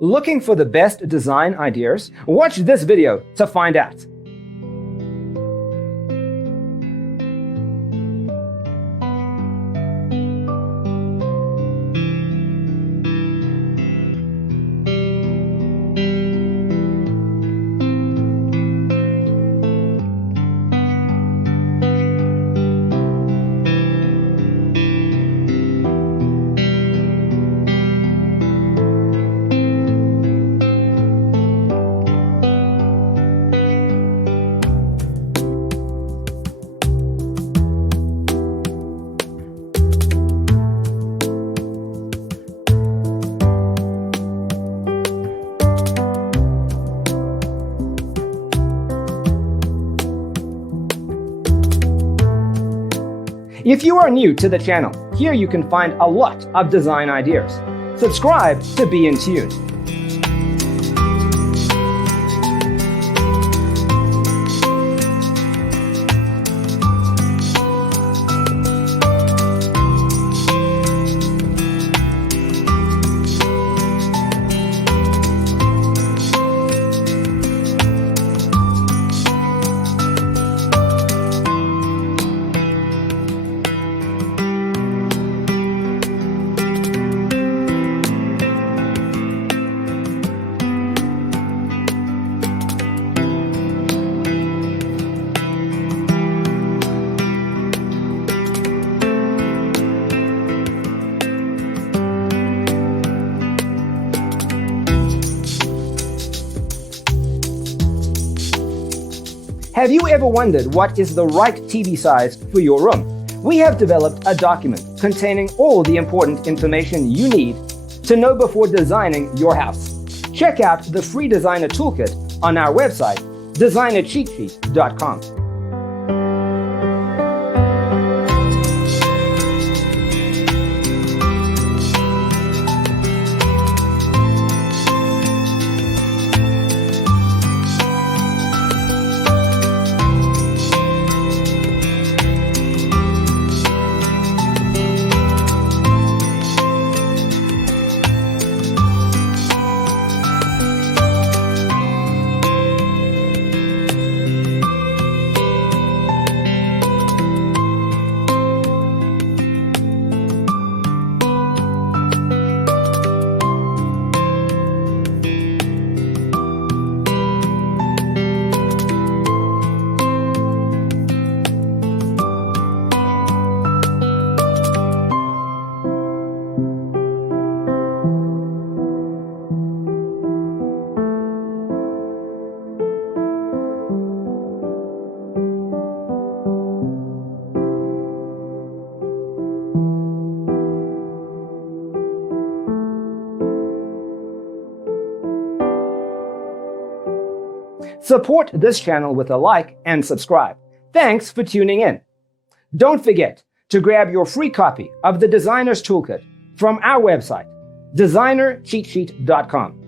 Looking for the best design ideas? Watch this video to find out. If you are new to the channel, here you can find a lot of design ideas. Subscribe to be in tune. Have you ever wondered what is the right TV size for your room? We have developed a document containing all the important information you need to know before designing your house. Check out the free designer toolkit on our website, designercheatsheet.com. Support this channel with a like and subscribe. Thanks for tuning in. Don't forget to grab your free copy of the Designer's Toolkit from our website, designercheatsheet.com.